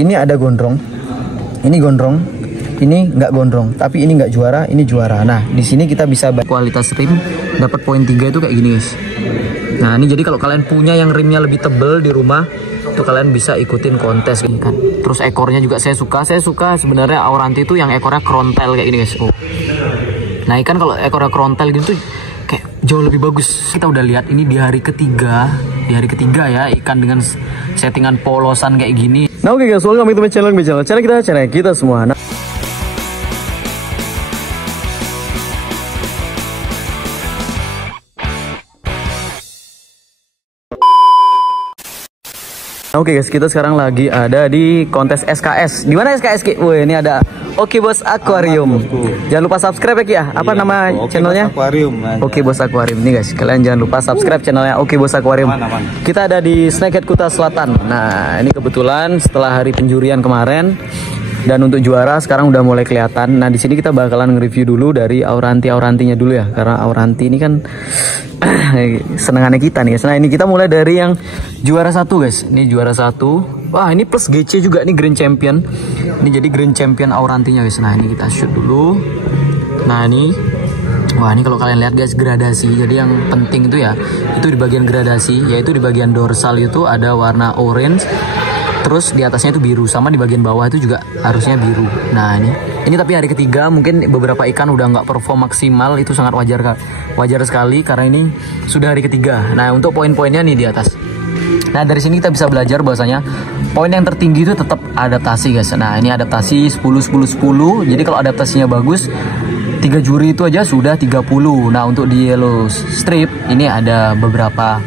ini ada gondrong, ini gondrong, ini nggak gondrong, tapi ini nggak juara, ini juara. Nah, di sini kita bisa kualitas rim dapat poin 3 itu kayak gini, guys. Nah, ini jadi kalau kalian punya yang rimnya lebih tebel di rumah, itu kalian bisa ikutin kontes ini kan. Terus ekornya juga saya suka sebenarnya Auranti itu yang ekornya krontel kayak gini, guys. Oh. Nah, ikan kalau ekornya krontel gitu tuh kayak jauh lebih bagus. Kita udah lihat ini di hari ketiga ya, ikan dengan settingan polosan kayak gini. Nah, oke guys, welcome to my channel kita semua. Nah, oke guys, kita sekarang lagi ada di kontes SKS. Di mana SKS, Ki? Wih, ini ada Oke Bos Aquarium. Jangan lupa subscribe ya, Ki ya. Apa nama channelnya? Aquarium. Oke Bos Aquarium. Nih guys, kalian jangan lupa subscribe channelnya Oke Bos Aquarium. Kita ada di Snakehead Kuta Selatan. Nah, ini kebetulan setelah hari penjurian kemarin. Dan untuk juara sekarang udah mulai kelihatan. Nah, di sini kita bakalan nge-review dulu dari Aurantinya dulu ya, karena Auranti ini kan senengannya kita nih guys. Nah, ini kita mulai dari yang juara 1 guys. Ini juara 1. Wah, ini plus GC juga nih, Grand Champion. Ini jadi Grand Champion Aurantinya guys. Nah, ini kita shoot dulu. Nah, ini wah, ini kalau kalian lihat guys, gradasi. Jadi yang penting itu ya, itu di bagian gradasi, yaitu di bagian dorsal itu ada warna orange. Terus di atasnya itu biru, sama di bagian bawah itu juga harusnya biru. Nah, ini tapi hari ketiga, mungkin beberapa ikan udah nggak perform maksimal. Itu sangat wajar sekali karena ini sudah hari ketiga. Nah, untuk poin-poinnya nih di atas. Nah, dari sini kita bisa belajar bahwasanya poin yang tertinggi itu tetap adaptasi guys. Nah, ini adaptasi 10-10-10. Jadi kalau adaptasinya bagus, 3 juri itu aja sudah 30. Nah, untuk di yellow strip ini ada beberapa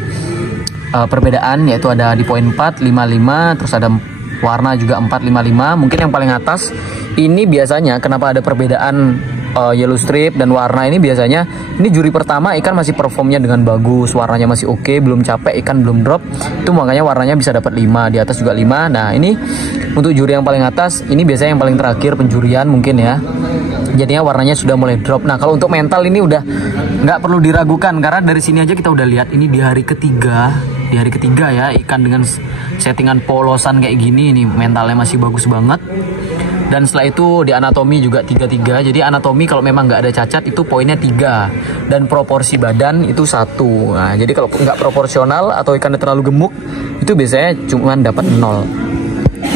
perbedaan, yaitu ada di poin 4, 55, terus ada warna juga 4, 55. Mungkin yang paling atas ini biasanya kenapa ada perbedaan yellow strip dan warna ini, biasanya ini juri pertama ikan masih performnya dengan bagus, warnanya masih oke, belum capek, ikan belum drop, itu makanya warnanya bisa dapat 5, di atas juga 5. Nah, ini untuk juri yang paling atas, ini biasanya yang paling terakhir penjurian mungkin ya, jadinya warnanya sudah mulai drop. Nah, kalau untuk mental ini udah nggak perlu diragukan, karena dari sini aja kita udah lihat ini di hari ketiga ya, ikan dengan settingan polosan kayak gini, ini mentalnya masih bagus banget. Dan setelah itu di anatomi juga 3-3. Jadi anatomi kalau memang nggak ada cacat itu poinnya 3, dan proporsi badan itu 1. Nah, jadi kalau nggak proporsional atau ikannya terlalu gemuk itu biasanya cuma dapat 0.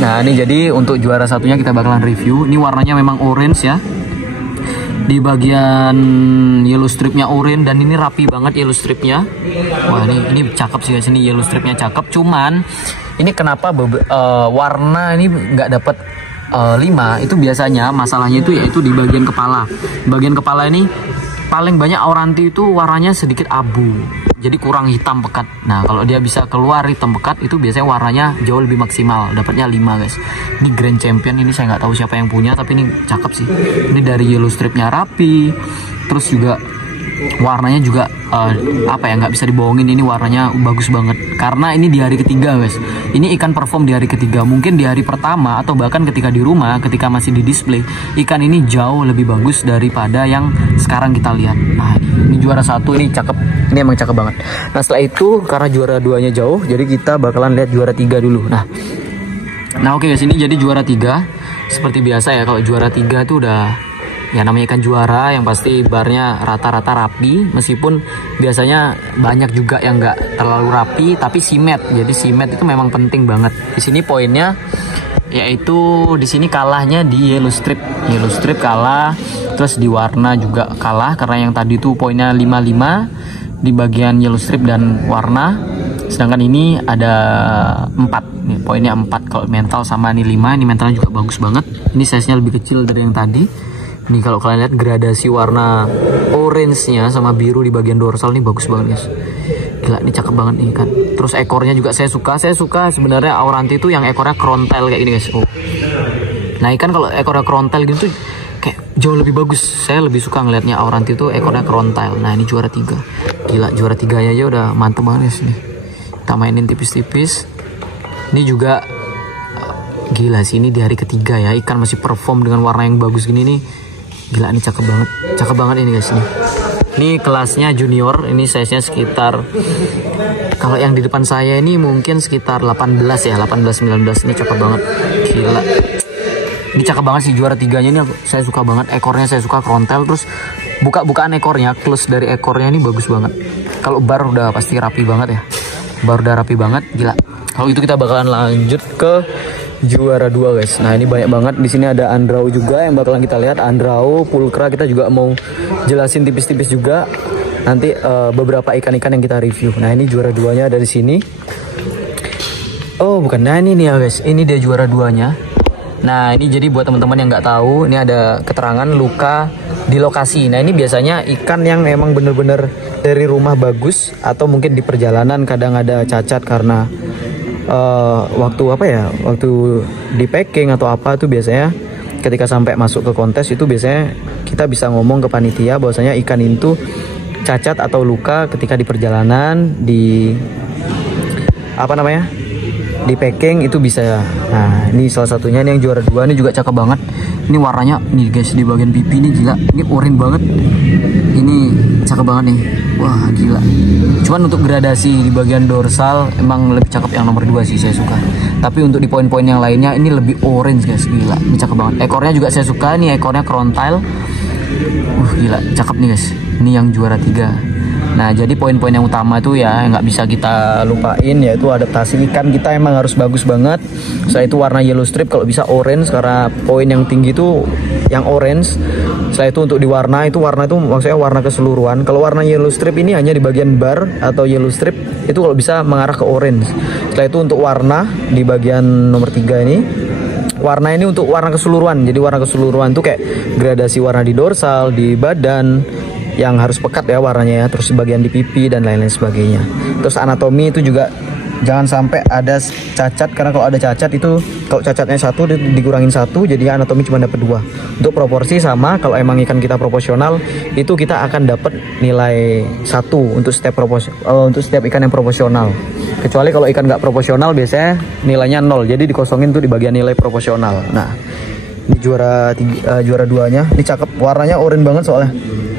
Nah, ini jadi untuk juara satunya kita bakalan review. Ini warnanya memang orange ya, di bagian yellow stripnya orange, dan ini rapi banget yellow stripnya. Wah, ini cakep sih guys, ini yellow stripnya cakep. Cuman ini kenapa warna ini nggak dapat 5, itu biasanya masalahnya itu yaitu di bagian kepala. Bagian kepala ini paling banyak Auranti itu warnanya sedikit abu, jadi kurang hitam pekat. Nah, kalau dia bisa keluar hitam pekat itu biasanya warnanya jauh lebih maksimal, dapatnya 5 guys. Ini Grand Champion, ini saya nggak tahu siapa yang punya, tapi ini cakep sih. Ini dari yellow stripnya rapi, terus juga warnanya juga nggak bisa dibohongin, ini warnanya bagus banget. Karena ini di hari ketiga guys, ini ikan perform di hari ketiga. Mungkin di hari pertama atau bahkan ketika di rumah, ketika masih di display, ikan ini jauh lebih bagus daripada yang sekarang kita lihat. Nah, ini juara 1, ini cakep, ini emang cakep banget. Nah, setelah itu karena juara 2-nya jauh, jadi kita bakalan lihat juara 3 dulu. Nah oke guys, ini jadi juara 3 seperti biasa ya. Kalau juara 3 itu udah ya namanya ikan juara, yang pasti barnya rata-rata rapi, meskipun biasanya banyak juga yang nggak terlalu rapi tapi simet. Jadi simet itu memang penting banget. Di sini poinnya yaitu di sini kalahnya di yellow strip kalah, terus di warna juga kalah karena yang tadi tuh poinnya 55 di bagian yellow strip dan warna, sedangkan ini ada 4 nih, poinnya 4 kalau mental, sama ini 5. Ini mentalnya juga bagus banget, ini size nya lebih kecil dari yang tadi. Ini kalau kalian lihat gradasi warna orange-nya sama biru di bagian dorsal ini bagus banget guys. Gila, ini cakep banget nih kan. Terus ekornya juga saya suka sebenarnya Auranti itu yang ekornya krontel kayak gini guys. Oh. Nah, ikan kalau ekornya krontel gitu tuh kayak jauh lebih bagus. Saya lebih suka ngelihatnya Auranti itu ekornya krontel. Nah, ini juara 3. Gila, juara 3-nya aja udah mantep banget guys nih. Kita mainin tipis-tipis. Ini juga gila sih, ini di hari ketiga ya, ikan masih perform dengan warna yang bagus gini nih. Gila, ini cakep banget ini guys nih. Ini kelasnya junior, ini size-nya sekitar, kalau yang di depan saya ini mungkin sekitar 18 ya, 18-19, ini cakep banget. Gila. Ini cakep banget sih juara 3-nya ini, saya suka banget. Ekornya saya suka krontel, terus bukaan ekornya, close dari ekornya ini bagus banget. Kalau bar udah pasti rapi banget ya. Bar udah rapi banget, gila. Kalau itu kita bakalan lanjut ke juara 2 guys. Nah ini banyak banget. Di sini ada andrau juga yang bakalan kita lihat. Andrau, pulkra kita juga mau jelasin tipis-tipis juga. Nanti beberapa ikan-ikan yang kita review. Nah ini juara 2-nya ada di sini. Oh bukan, nah ini nih ya guys. Ini dia juara 2-nya. Nah ini jadi buat teman-teman yang nggak tahu, ini ada keterangan luka di lokasi. Nah ini biasanya ikan yang emang bener-bener dari rumah bagus, atau mungkin di perjalanan kadang ada cacat karena waktu apa ya, waktu di packing atau apa tuh biasanya ketika sampai masuk ke kontes itu biasanya kita bisa ngomong ke panitia bahwasanya ikan itu cacat atau luka ketika di perjalanan, di apa namanya, di packing itu bisa. Nah ini salah satunya, ini yang juara 2 ini juga cakep banget. Ini warnanya nih guys, di bagian pipi ini gila, ini oranye banget, ini cakep banget nih. Wah gila. Cuman untuk gradasi di bagian dorsal emang lebih cakep yang nomor 2 sih, saya suka. Tapi untuk di poin-poin yang lainnya ini lebih orange guys, gila. Ini cakep banget. Ekornya juga saya suka, nih ekornya krontile. Gila, cakep nih guys. Ini yang juara 3. Nah jadi poin-poin yang utama itu ya nggak bisa kita lupain, yaitu adaptasi ikan kita emang harus bagus banget. Setelah itu warna yellow strip, kalau bisa orange, karena poin yang tinggi itu yang orange. Setelah itu untuk di warna itu maksudnya warna keseluruhan. Kalau warna yellow strip ini hanya di bagian bar atau yellow strip itu kalau bisa mengarah ke orange. Setelah itu untuk warna di bagian nomor 3 ini, warna ini untuk warna keseluruhan. Jadi warna keseluruhan itu kayak gradasi warna di dorsal, di badan yang harus pekat ya warnanya ya, terus bagian di pipi dan lain-lain sebagainya. Terus anatomi itu juga jangan sampai ada cacat, karena kalau ada cacat itu, kalau cacatnya 1 dikurangin 1, jadi anatomi cuma dapat 2. Untuk proporsi sama, kalau emang ikan kita proporsional itu kita akan dapat nilai 1 untuk setiap ikan yang proporsional. Kecuali kalau ikan nggak proporsional biasanya nilainya 0, jadi dikosongin tuh di bagian nilai proporsional. Nah ini juara 2-nya, ini cakep, warnanya oranye banget soalnya.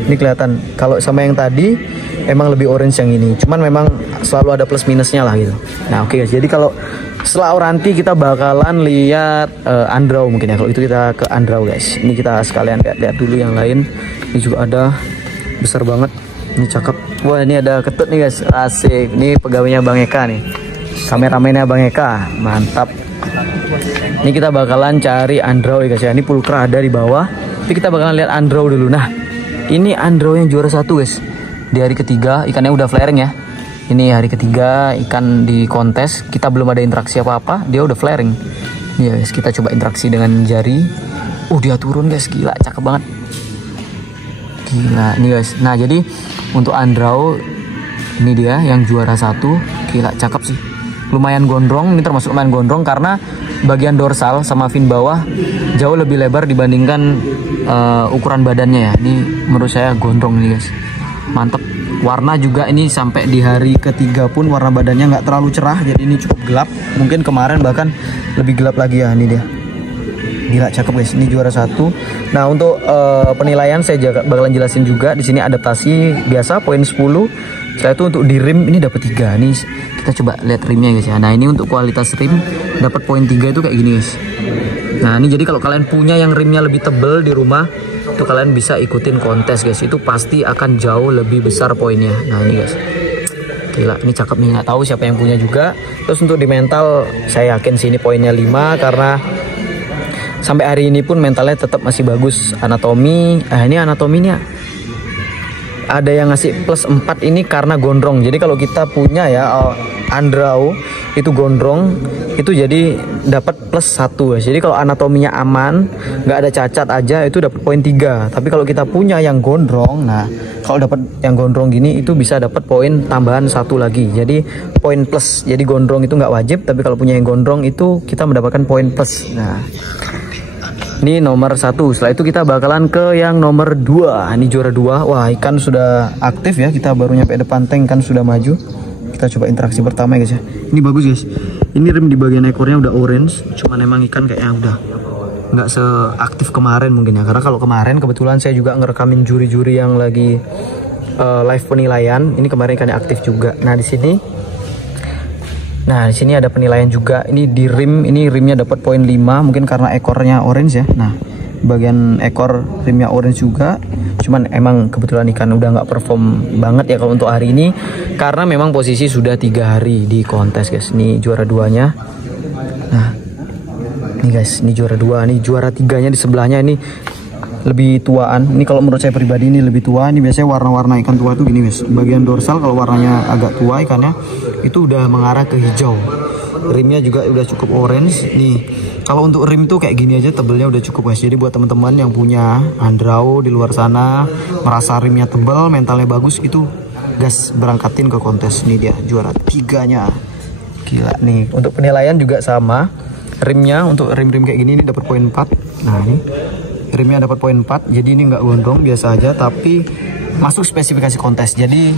Ini kelihatan, kalau sama yang tadi emang lebih orange yang ini, cuman memang selalu ada plus minusnya lah gitu. Nah oke guys, jadi kalau setelah oranti kita bakalan lihat andrau mungkin ya. Kalau itu kita ke andrau guys. Ini kita sekalian lihat dulu yang lain. Ini juga ada, besar banget, ini cakep. Wah ini ada ketut nih guys, asik. Ini pegawainya Bang Eka nih, kameramennya Bang Eka, mantap. Ini kita bakalan cari andrau ya guys ya. Ini pulkra ada di bawah, tapi kita bakalan lihat andrau dulu. Nah ini andrau yang juara 1 guys. Di hari ketiga ikannya udah flaring ya. Ini hari ketiga ikan di kontes, kita belum ada interaksi apa-apa, dia udah flaring. Ya guys, kita coba interaksi dengan jari. Dia turun guys, gila, cakep banget. Gila nih guys. Nah jadi untuk andrau ini dia yang juara 1, gila cakep sih. Lumayan gondrong, ini termasuk lumayan gondrong karena bagian dorsal sama fin bawah jauh lebih lebar dibandingkan ukuran badannya ya. Ini menurut saya gondrong nih guys, mantep. Warna juga ini sampai di hari ketiga pun warna badannya nggak terlalu cerah, jadi ini cukup gelap. Mungkin kemarin bahkan lebih gelap lagi ya. Ini dia, gila cakep guys. Ini juara 1. Nah untuk penilaian saya bakalan jelasin juga. Di sini adaptasi biasa poin 10. Setelah itu untuk di rim ini dapat 3. Nih kita coba lihat rimnya guys ya. Nah ini untuk kualitas rim dapat poin 3 itu kayak gini guys. Nah ini jadi kalau kalian punya yang rimnya lebih tebel di rumah, itu kalian bisa ikutin kontes guys, itu pasti akan jauh lebih besar poinnya. Nah ini guys, gila, ini cakep nih, nggak tahu siapa yang punya juga. Terus untuk di mental saya yakin sini poinnya 5, karena sampai hari ini pun mentalnya tetap masih bagus. Anatomi, ini anatominya ada yang ngasih plus 4 ini karena gondrong. Jadi kalau kita punya ya andrau itu gondrong, itu jadi dapat plus 1 guys. Jadi kalau anatominya aman, nggak ada cacat aja, itu dapat poin 3. Tapi kalau kita punya yang gondrong, nah kalau dapat yang gondrong gini itu bisa dapat poin tambahan 1 lagi. Jadi poin plus. Jadi gondrong itu nggak wajib, tapi kalau punya yang gondrong itu kita mendapatkan poin plus. Nah ini nomor 1. Setelah itu kita bakalan ke yang nomor 2. Ini juara 2. Wah ikan sudah aktif ya, kita baru nyampe depan tank kan sudah maju. Kita coba interaksi pertama ya guys ya. Ini bagus guys, ini rim di bagian ekornya udah orange, cuman emang ikan kayaknya udah nggak seaktif kemarin mungkin ya, karena kalau kemarin kebetulan saya juga ngerekamin juri-juri yang lagi live penilaian. Ini kemarin ikannya aktif juga. Nah di sini Nah, di sini ada penilaian juga. Ini di rim, ini rimnya dapat poin 5 mungkin karena ekornya orange ya. Nah, bagian ekor rimnya orange juga. Cuman emang kebetulan ikan udah nggak perform banget ya kalau untuk hari ini karena memang posisi sudah 3 hari di kontes guys. Ini juara 2-nya. Nah, ini guys, ini juara 2, ini juara 3-nya di sebelahnya ini lebih tuaan. Ini kalau menurut saya pribadi ini lebih tua. Ini biasanya warna-warna ikan tua tuh gini guys. Bagian dorsal kalau warnanya agak tua ikannya itu udah mengarah ke hijau. Rimnya juga udah cukup orange. Nih, kalau untuk rim tuh kayak gini aja tebelnya udah cukup guys. Jadi buat teman-teman yang punya andrau di luar sana, merasa rimnya tebal, mentalnya bagus, itu gas berangkatin ke kontes. Ini dia juara 3-nya. Gila nih. Untuk penilaian juga sama. Rimnya untuk rim-rim kayak gini ini dapat poin 4. Nah, ini rimnya dapat poin 4. Jadi ini nggak gondrong, biasa aja, tapi masuk spesifikasi kontes. Jadi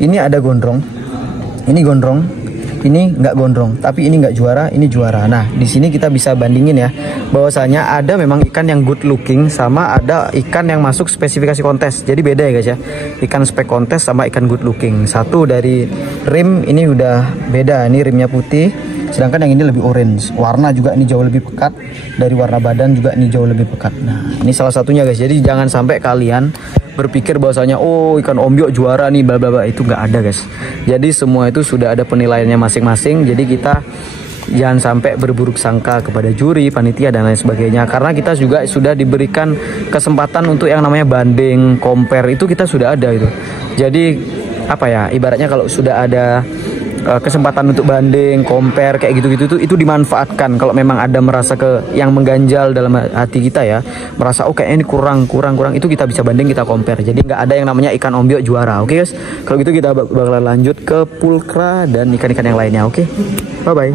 ini ada gondrong. Ini gondrong. Ini nggak gondrong, tapi ini nggak juara, ini juara. Nah, di sini kita bisa bandingin ya, bahwasanya ada memang ikan yang good looking sama ada ikan yang masuk spesifikasi kontes. Jadi beda ya guys ya, ikan spek kontes sama ikan good looking. Satu dari rim ini udah beda, ini rimnya putih, sedangkan yang ini lebih orange. Warna juga ini jauh lebih pekat, dari warna badan juga ini jauh lebih pekat. Nah, ini salah satunya guys. Jadi jangan sampai kalian berpikir bahwasanya oh ikan ombyok juara nih bla bla bla, itu nggak ada guys. Jadi semua itu sudah ada penilaiannya masing-masing. Jadi kita jangan sampai berburuk sangka kepada juri, panitia dan lain sebagainya, karena kita juga sudah diberikan kesempatan untuk yang namanya banding, compare, itu kita sudah ada itu. Jadi apa ya, ibaratnya kalau sudah ada kesempatan untuk banding, compare kayak gitu-gitu itu dimanfaatkan. Kalau memang ada merasa yang mengganjal dalam hati kita ya, merasa oh kayaknya ini kurang, itu kita bisa banding, kita compare. Jadi nggak ada yang namanya ikan ombyok juara. Oke guys, kalau gitu kita bakal lanjut ke pulkra dan ikan-ikan yang lainnya. Oke, bye bye.